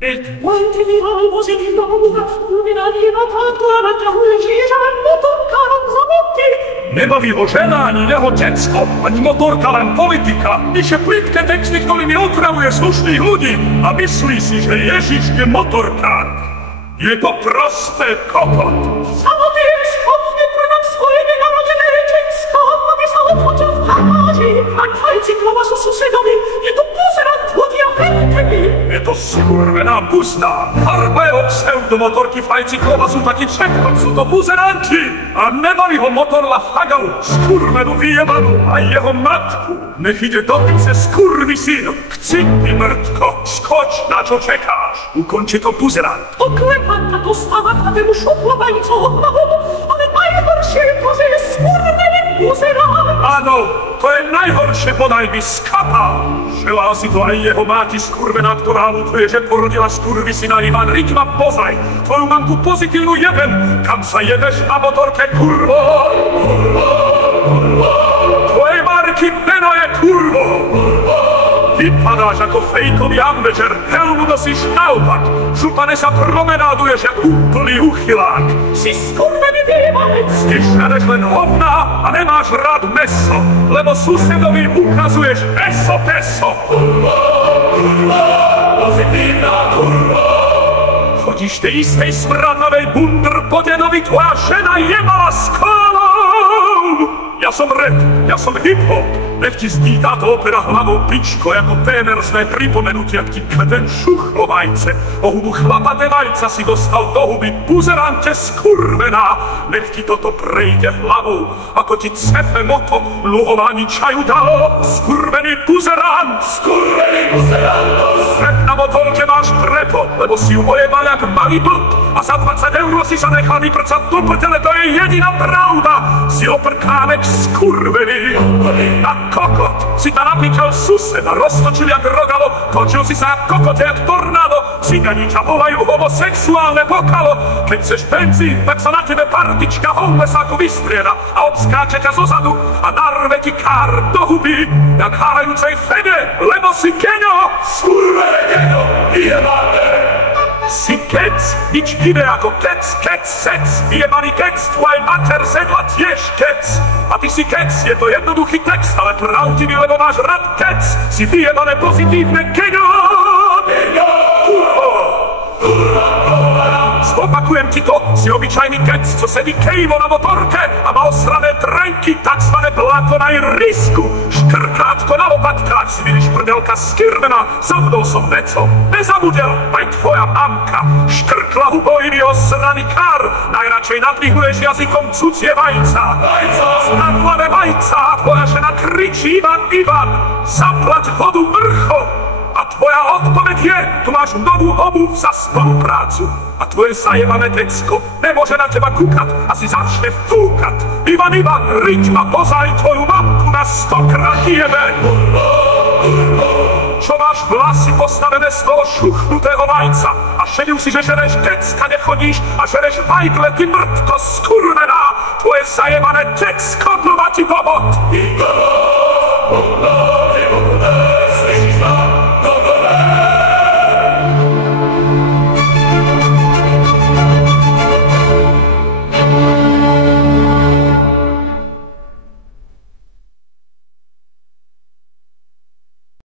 Et quanti dirò si di nulla, luminarina tanto avanti ulicisa, motorkaran zamotti. Nebaví ho žena ani jeho decko, ani motorka, len politika. Píše plitké texty, ktorými otravuje slušných ľudí a myslí si, že Ježiš je motorkár. Je to prosté kokot. Samotný je schopný prenať svoje nenarodené decko, aby sa odfotil v garáži. A kvajci klova sú susedovi, je to pozerať ľudia fenteky. Je to skurvená buzna. Farba od pseudomotorky fajciklova sú takí všetko, sú to buzeranti. A nemali ho motorla Hagalu, skurvenú vyjebanú a jeho matku. Nech ide do pice skurvy syn. Chci, ty mrtko, skoč, na čo čekáš. Ukonči to buzerant. Oklepanta dostáva takému šoplavajícu odmahu, ale najhoršie je to, že je skurvený buzerant. Áno, to je najhoršie, bodaj by skapal. Želá si to aj jeho máti skurvená, ktorá ľutuje, že porodila skurvy syna Ivan. Riť ma pozaj, tvoju mamku pozitívnu jebem. Kam sa jebeš na motorke, kurvo? Kurvo, kurvo. Tvojej Marky meno je kurvo. Kurvo. Vypadáš ako fejkový ambežer, helmu nosíš naopak. Župane sa promenáduješ jak úplný uchylák. Si skurvený vyjebanec. Ty žereš len hovná a nemáš rád meso, lebo susedovi ukazuješ peso. Kurvo, kurvo, pozitívna kurvo. Chodíš tej istej smradlavej bundr po denovi, tvoja žena jebala s kolou. Ja som rap, ja som hip-hop. Nech ti zní táto opera hlavou pičko, ako témerzné pripomenutie, ak ti kveten šuchlovajce. O hubu chlapate vajca si dostal do huby, buzerante skurvená. Nech ti toto prejde hlavou, ako ti cefe moto luhování čaju dalo. Skurvený buzerant, skurvený buzerant. Svet na motorke máš prepo, lebo si ju ojebal jak malý blb. A za 20 € si sa nechal vyprcať do prdele, to je jediná pravda. Si oprkánek skurvený. A kokot, si ta napíčal suseda, roztočil jak rogalo, točil si sa jak kokot, jak tornádo. Cigani ťa volajú homosexuálne pokalo. Keď chceš benzín, tak sa na tebe partička homesáku vystrieda a obskáče ťa zozadu a narve ti kár do huby, jak hárajúcej fede, lebo si keňo. Skurvené keňo, vyjebané. Si kec, nič iné ako kec, sec, vyjebaný kec, tvoj mater sedla tiež kec. A ty si kec, je to jednoduchý text, ale pravdivý, lebo máš rád kec. Si vyjebané pozitívne keňo. Keňo, kurvo, kurva, zopakujem ti to, si obyčajný kec, co sedí kejvo na motorke a má osrané trenky, takzvané bláto na risku. Škrkátko na lopatkách si vidíš prdelka skirvená, zabudol som veco. Nezabudel, aj tvoja mamka. Škrkla hubojivý osraný kár, najradšej nadvihuješ jazykom cudzie vajca. Znadlavé vajca a tvoja žena kričí Ivan, zaplať vodu mrcho. A tvoja odpoveď je, tu máš novú obuv za spoluprácu. A tvoje zajebané decko nemôže na teba kúkať a si začne fúkať. Ivan, riť ma pozaj, tvoju mamku na 100-krát jebe. Čo máš vlasy postavené z toho šuchnutého vajca a šedil si, že žereš decka, nechodíš a žereš vajdle, ty mrtko skurvená. Tvoje zajebané decko, dlva ti bobot.